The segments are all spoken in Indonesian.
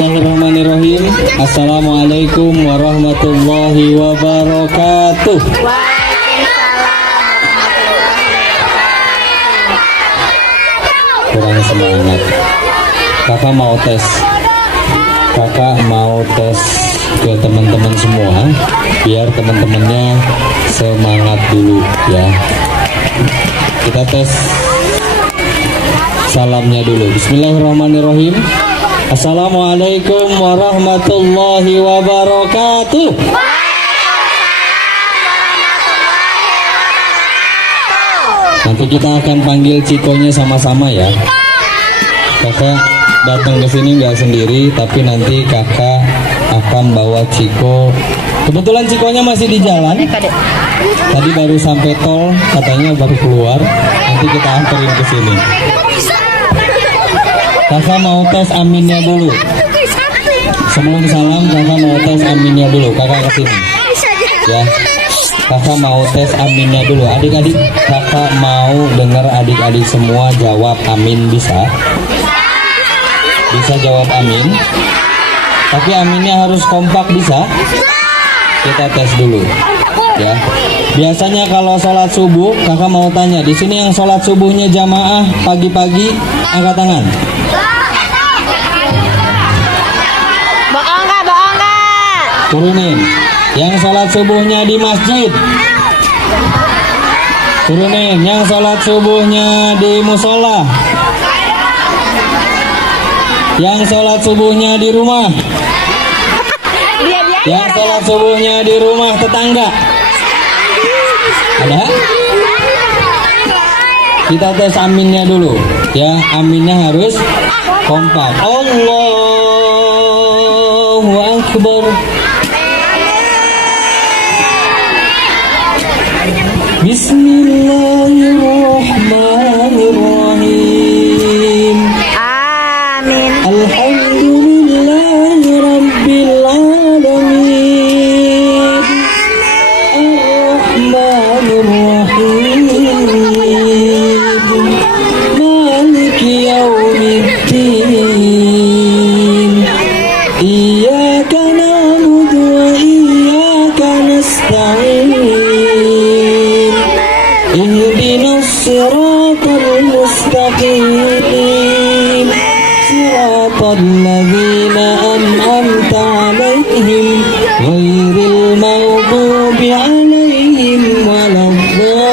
Bismillahirrahmanirrahim. Assalamualaikum warahmatullahi wabarakatuh. Kurang semangat. Kakak mau tes. Kakak mau tes ke teman-teman semua, biar teman-temannya semangat dulu ya. Kita tes salamnya dulu. Bismillahirrahmanirrahim. Assalamualaikum warahmatullahi wabarakatuh. Nanti kita akan panggil Cikonya sama-sama ya. Kakak datang ke sini nggak sendiri, tapi nanti kakak akan bawa Ciko. Kebetulan Cikonya masih di jalan. Tadi baru sampai tol, katanya baru keluar. Nanti kita anterin ke sini. Kakak mau tes aminnya dulu. Sebelum salam, kakak mau tes aminnya dulu. Kakak kesini ya. Kakak mau tes aminnya dulu. Adik-adik, kakak mau dengar adik-adik semua jawab amin. Bisa? Bisa jawab amin. Tapi aminnya harus kompak, bisa? Kita tes dulu ya. Biasanya kalau sholat subuh, kakak mau tanya, di sini yang sholat subuhnya jamaah pagi-pagi, angkat tangan. Bohong nggak? Turunin. Yang sholat subuhnya di masjid, turunin. Yang sholat subuhnya di musola, yang sholat subuhnya di rumah, yang sholat subuhnya di rumah tetangga. Ada? Kita tes aminnya dulu ya. Aminnya harus kompak. Allahu Akbar. Bismillahirrahmanirrahim. Amin. Alhamdulillahi Rabbil Alamin. Ar-Rahmanir-Rahim. Maliki Yawmiddin. Iyyaka na'budu wa iyyaka nasta'in. Ihdinas siratal mustaqim. Siratal ladzina an'amta 'alaihim ghairil maghdubi 'alaihim waladdallin.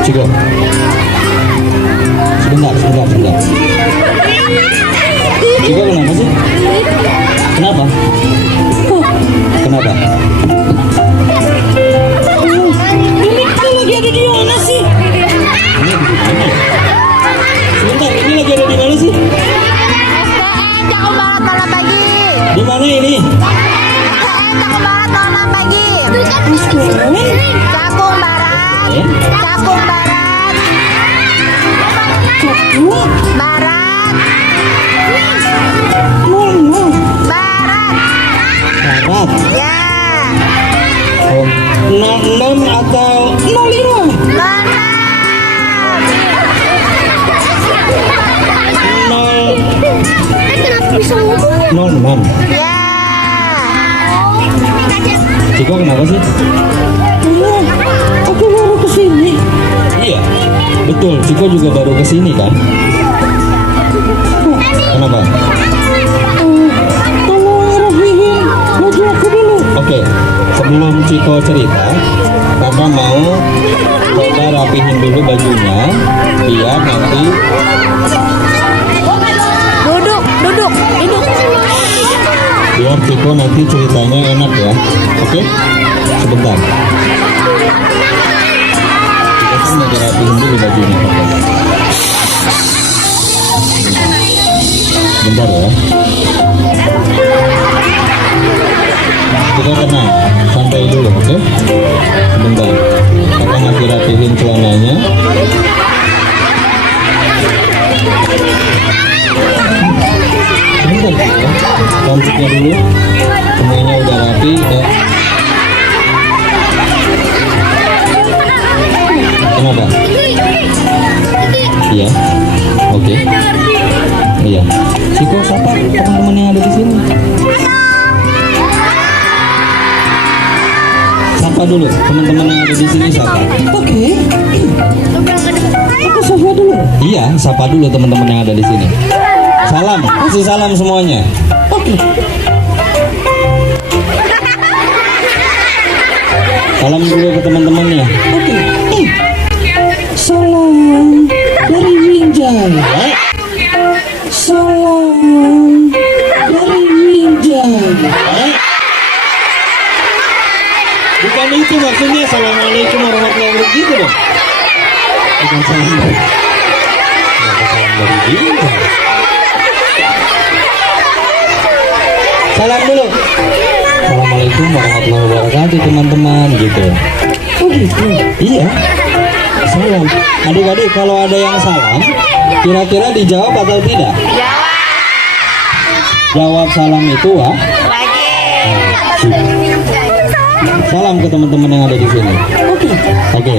Ciko, sebentar. Ciko kenapa sih? Kenapa? Kenapa? Ini lagi ada di mana sih? Sebentar, ini lagi ada di mana sih? Cakung Barat malam pagi. Di mana ini? Cakung Barat malam pagi. Cakung Barat. Cakung Barat. Barat. Barat. Ya. 06 atau 05? Mana? 06. Ya. Ciko kenapa sih? Aku baru kesini. Iya, betul. Ciko juga baru kesini kan? Kenapa? Tolong rapihin baju aku dulu. Oke, sebelum Ciko cerita, kakak mau coba rapihin dulu bajunya, biar nanti Duduk. biar Ciko nanti ceritanya enak ya. Oke? Sebentar. Kita kan mau dirapihin dulu bajunya. Bentar ya. Kita tenang, santai dulu, oke? Sebentar. Kita masih rapihin celananya. Bentar ya. Cantiknya dulu. Semuanya udah rapi ya. Kenapa? Iya. Oke. Iya. Ciko sapa teman-teman yang ada di sini. Sapa dulu teman-teman yang ada di sini, sapa. Oke. Aku sapa dulu. Iya, sapa dulu teman-teman yang ada di sini. Salam, kasih salam semuanya. Oke. Salam dulu ke teman-temannya. Oke. Salam dari Winjai. Salam dari Winjai. Bukan itu maksudnya. Assalamualaikum warahmatullahi wabarakatuh gitu dong. Bukan salam dari. Bukan salam dari dia. Salam dulu. Assalamualaikum warahmatullahi wabarakatuh teman-teman gitu. Oh gitu. Iya. Salam. Adik-adik kalau ada yang salam, kira-kira dijawab atau tidak? Jawab salam itu wah. Salam ke teman-teman yang ada di sini. Oke.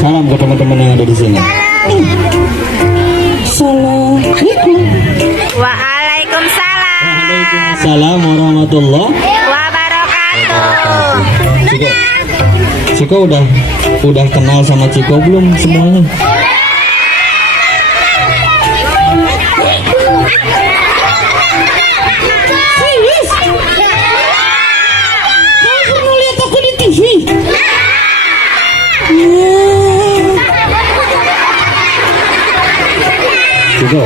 Salam ke teman-teman yang ada di sini. Assalamualaikum. Waalaikumsalam Waalaikumsalam warahmatullahi wabarakatuh. Ciko. Ciko udah kenal sama Ciko belum semuanya? Serius? Kamu pernah lihat aku di TV? Ciko.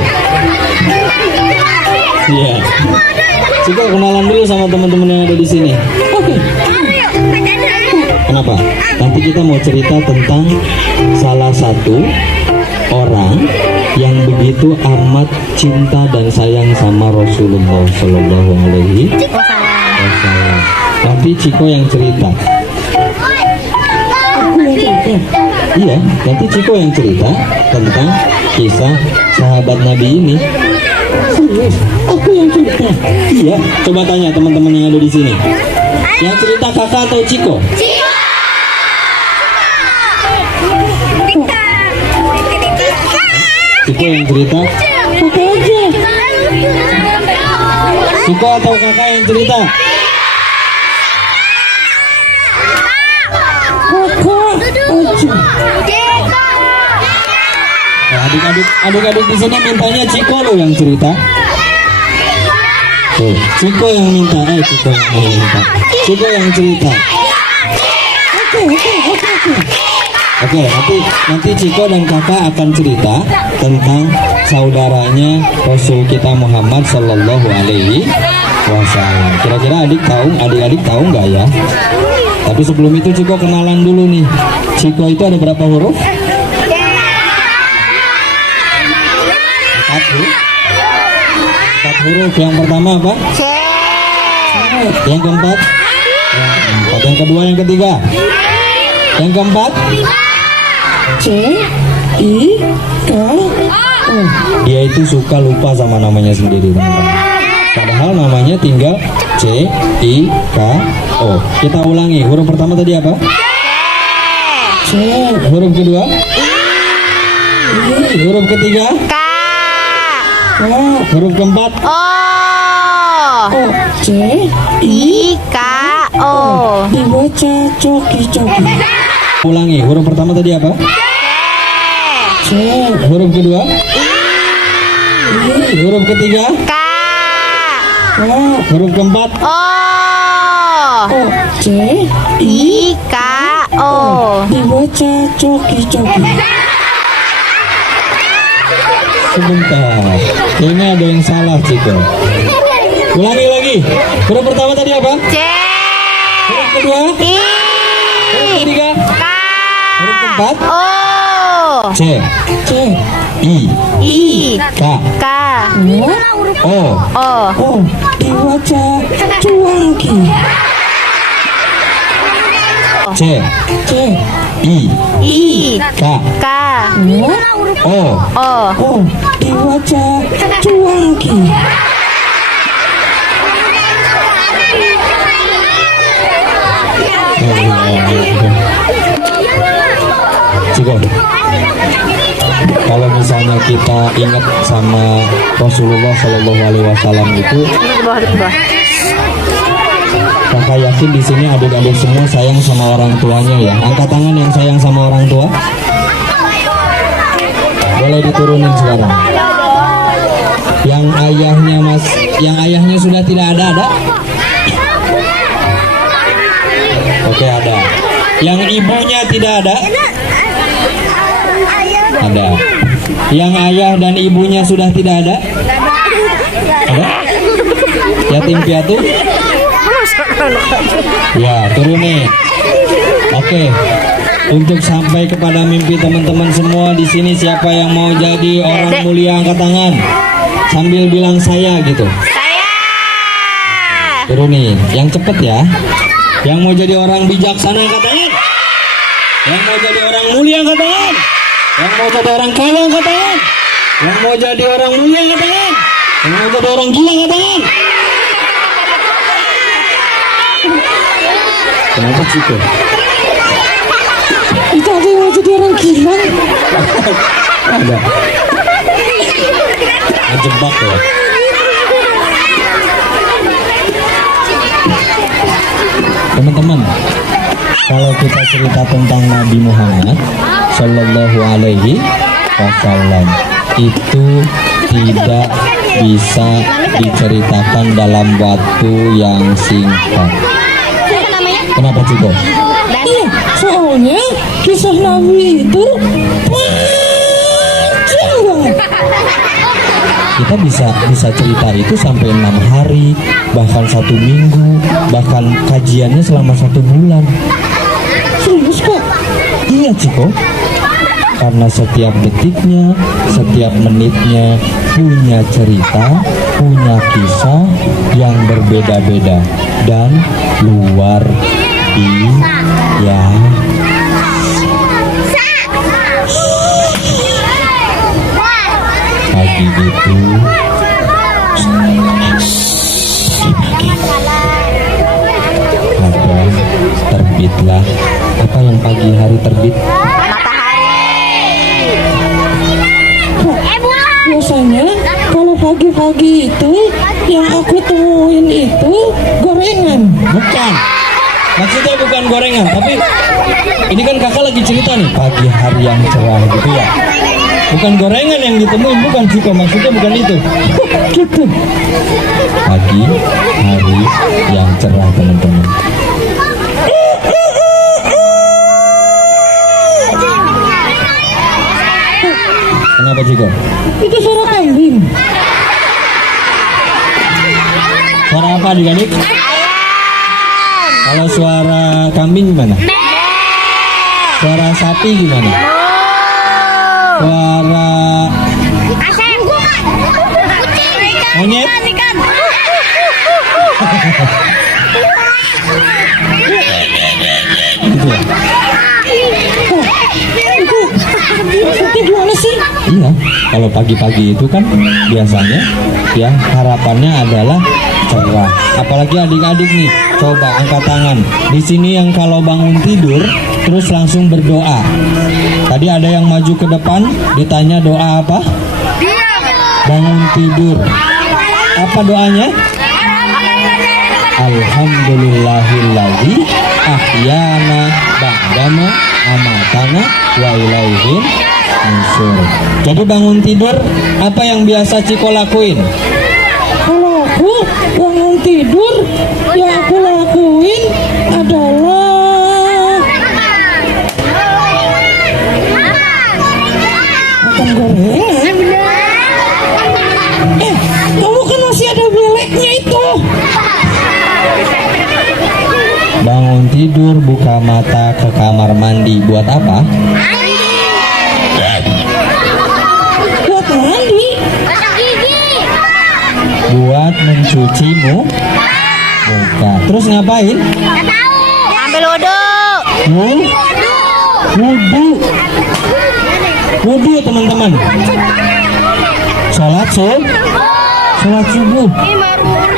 Iya. Ciko kenalan dulu sama teman-teman yang ada di sini. Oke. Kenapa? Nanti kita mau cerita tentang salah satu orang yang begitu amat cinta dan sayang sama Rasulullah Shallallahu Alaihi Wasallam. Nanti Ciko yang cerita. Aku yang cerita. Iya, nanti Ciko yang cerita tentang kisah sahabat Nabi ini. Serius? Aku yang cerita. Iya, coba tanya teman-teman yang ada di sini. Yang cerita kakak atau Ciko? Ciko yang cerita. Oke aja. Ciko atau kakak yang cerita? Kakak aja. Nah, adik-adik di sini mintanya Ciko lo yang cerita. Tuh, Ciko yang minta, Ciko yang minta. Ciko yang cerita. Oke. Oke, nanti Ciko dan kakak akan cerita tentang saudaranya Rasul kita Muhammad Sallallahu Alaihi Wasallam. Kira-kira adik-adik tahu nggak ya? Tapi sebelum itu Ciko kenalan dulu nih. Ciko itu ada berapa huruf? 4 huruf. 4 huruf. Yang pertama apa? Yang keempat? Yang kedua, yang ketiga? Yang keempat? C I K O. Dia itu suka lupa sama namanya sendiri, teman-teman. Padahal namanya tinggal C I K O. Kita ulangi. Huruf pertama tadi apa? C Huruf kedua? Huruf ketiga? K K Huruf keempat? O O C I K O. dibaca coki-coki. Ulangi. Huruf pertama tadi apa? C Huruf kedua? Huruf ketiga? K K Huruf keempat? O O C I K O. dibaca coki-coki. Sebentar. Kayaknya ada yang salah, Ciko. Ulangi lagi. Huruf pertama tadi apa? C. Huruf kedua? I. Huruf ketiga? K. Huruf keempat? O. C. I. I. K. K. O. O. Oh, dibaca cuangki. C. I. I. K. K. O. O. Oh, dibaca cuangki. Ciko, kalau misalnya kita ingat sama Rasulullah Shallallahu Alaihi Wasallam itu, kakak yakin di sini adik-adik semua sayang sama orang tuanya ya. Angkat tangan yang sayang sama orang tua. Boleh diturunin sekarang. Yang ayahnya sudah tidak ada? Oke, ada. Yang ibunya tidak ada? Ada. Yang ayah dan ibunya sudah tidak ada? Ada? Yatim piatu? Ya, turunin. Oke. Untuk sampai kepada mimpi teman-teman semua di sini, siapa yang mau jadi orang mulia angkat tangan sambil bilang saya gitu. Saya. Turunin. Yang cepet ya. Yang mau jadi orang bijaksana angkat tangan. Yang mau jadi orang mulia angkat tangan. Yang mau jadi orang kaya angkat tangan. Yang mau jadi orang mulia angkat tangan. Yang mau jadi orang gila angkat tangan. Kenapa Ciko? Itu ada yang mau jadi orang gila. Ada. Ngejebak ya. Teman-teman, kalau kita cerita tentang Nabi Muhammad Sallallahu Alaihi Wasallam, itu tidak bisa diceritakan dalam waktu yang singkat. Kenapa Ciko? Iya, soalnya kisah Nabi itu panjang banget. Kita bisa cerita itu sampai 6 hari, bahkan 1 minggu, bahkan kajiannya selama 1 bulan. Serius kok? Iya Ciko, karena setiap detiknya, setiap menitnya punya cerita, punya kisah yang berbeda-beda dan luar biasa. Pagi itu ada terbitlah apa yang pagi hari terbit? Biasanya kalau pagi-pagi itu yang aku temuin itu gorengan. Bukan. Maksudnya bukan gorengan, tapi ini kan kakak lagi cerita nih pagi hari yang cerah gitu ya. Bukan gorengan yang ditemuin, bukan Ciko, maksudnya bukan itu. Gitu. Pagi hari yang cerah teman-teman. Kenapa Ciko? Itu suara kambing. Suara apa adik-adik? Kalau suara kambing gimana? Suara sapi gimana? Suara monyet? Gitu ya? Maksudnya gimana sih? Iya, kalau pagi-pagi itu kan biasanya ya harapannya adalah cerah. Apalagi adik-adik nih, coba angkat tangan. Di sini yang kalau bangun tidur terus langsung berdoa. Tadi ada yang maju ke depan, ditanya doa apa? Bangun tidur. Apa doanya? Alhamdulillahilladzi ahyana ba'dama amatana wa ilaihin nusyur. Jadi bangun tidur apa yang biasa Ciko lakuin? Kalau aku bangun tidur, yang aku lakuin adalah makan gorengan. Kamu kan masih ada beleknya itu. tidur buka mata ke kamar mandi buat apa? Buat mandi. Buat mencuci muka. Terus ngapain? Ambil wudhu. Wudhu. Wudhu teman-teman. Sholat subuh.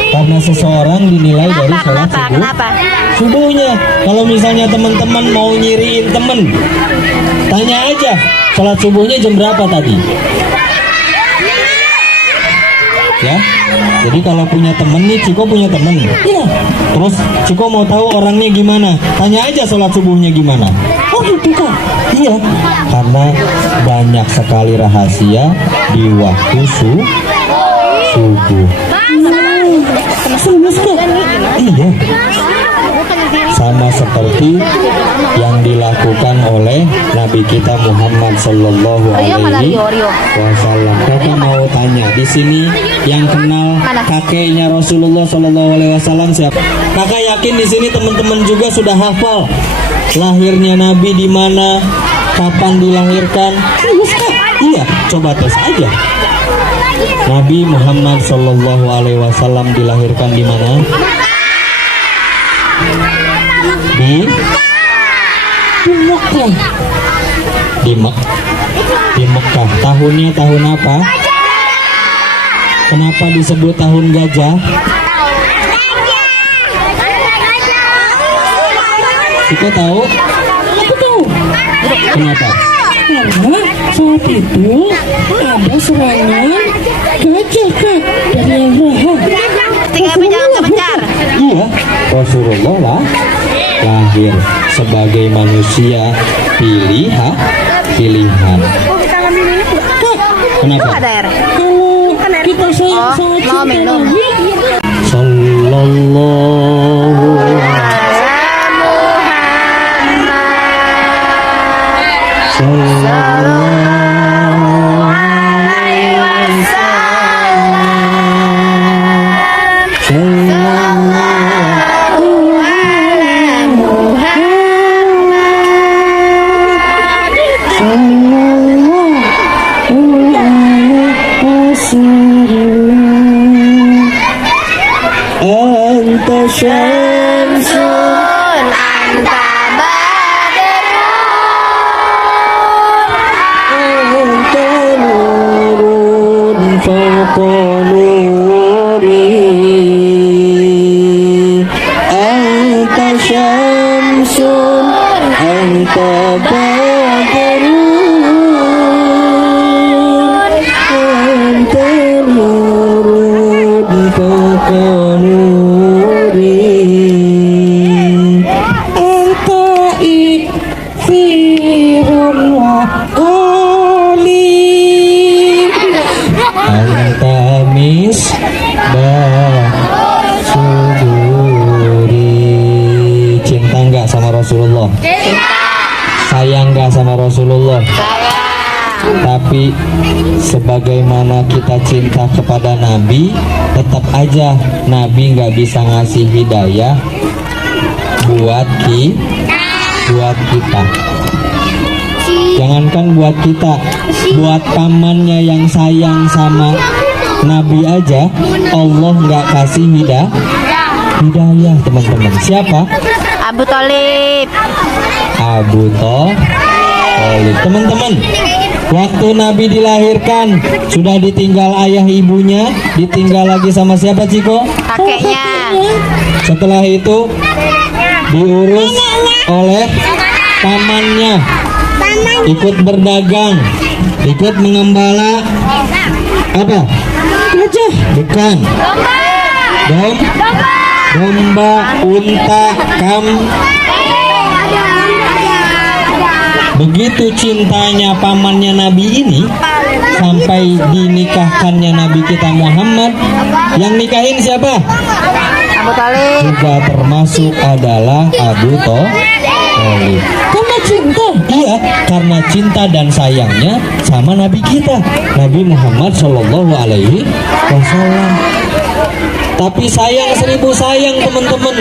Karena seseorang dinilai dari sholat subuh. Kenapa? Subuhnya. Kalau misalnya teman-teman mau nyiriin temen, tanya aja sholat subuhnya jam berapa tadi. Ya. Jadi kalau punya temen nih, Ciko punya temen. Iya. Terus Ciko mau tahu orangnya gimana? Tanya aja sholat subuhnya gimana. Oh gitu kak. Iya. Karena banyak sekali rahasia di waktu subuh. Serius kak. Iya. Sama seperti yang dilakukan oleh Nabi kita Muhammad Sallallahu Alaihi Wasallam. Kakak mau tanya di sini yang kenal kakeknya Rasulullah Sallallahu Alaihi Wasallam siapa? Kakak yakin di sini teman-teman juga sudah hafal lahirnya Nabi di mana, kapan dilahirkan? Serius kak. Iya, coba tes aja. Nabi Muhammad Sallallahu Alaihi Wasallam dilahirkan di mana? Di Mekah. Di Mekah. Tahunnya tahun apa? Kenapa disebut tahun gajah? Kita tahu? Aku tahu. Kenapa? Karena saat itu ada serangan gajah kak dari Abraham. Tinggal jangan kebencar. Iya, Rasulullah lah lahir sebagai manusia pilihan. Kenapa? Ada air. Kalau kita sayang sama mau cinta minum. Nabi, Sallallahu anta syamsun anta nurun fawqa nuri anta syamsun anta badrun anta nurun fawqa nuri anta ikfirun wa qalim. anta misbah suduri. Cinta nggak sama Rasulullah? Sayang nggak sama Rasulullah? Tapi sebagaimana kita cinta kepada Nabi, tetap aja Nabi nggak bisa ngasih hidayah buat kita. Jangankan buat kita, buat pamannya yang sayang sama Nabi aja, Allah nggak kasih hidayah teman-teman. Siapa? Abu Thalib. Abu Thalib. Teman-teman, waktu Nabi dilahirkan sudah ditinggal ayah ibunya, ditinggal lagi sama siapa Ciko? Kakeknya. Setelah itu diurus oleh pamannya, ikut berdagang, ikut mengembala apa? Gajah. Bukan. Domba, unta, Begitu cintanya pamannya Nabi ini sampai dinikahkannya Nabi kita Muhammad. Yang nikahin siapa? Abu Thalib. Juga termasuk adalah Abu Thalib. Karena cinta. Iya, karena cinta dan sayangnya sama Nabi kita, Nabi Muhammad Shallallahu Alaihi Wasallam. Tapi sayang 1000 sayang teman-teman.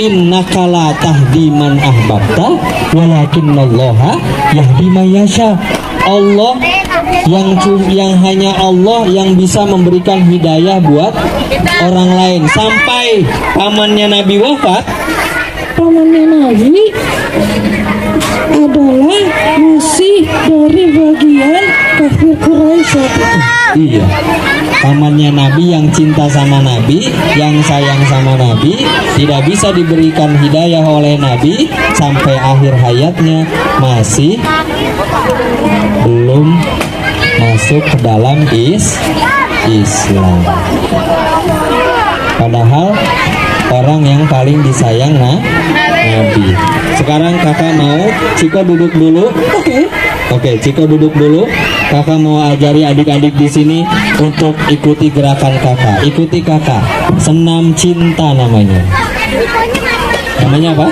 Innaka la tahdi man ahbabta walakinallaha yahdi man yasha. Allah yang hanya Allah yang bisa memberikan hidayah buat orang lain. Sampai pamannya Nabi wafat, Pamannya Nabi adalah masih dari bagian kafir Quraisy saat itu. iya, pamannya Nabi yang cinta sama Nabi, yang sayang sama Nabi, tidak bisa diberikan hidayah oleh Nabi sampai akhir hayatnya, masih belum masuk ke dalam Islam. Padahal orang yang paling disayang Nabi. Sekarang kakak mau Ciko duduk dulu. Oke, Ciko duduk dulu. Kakak mau ajari adik-adik di sini untuk ikuti gerakan kakak. Ikuti kakak. Senam cinta namanya. Namanya apa?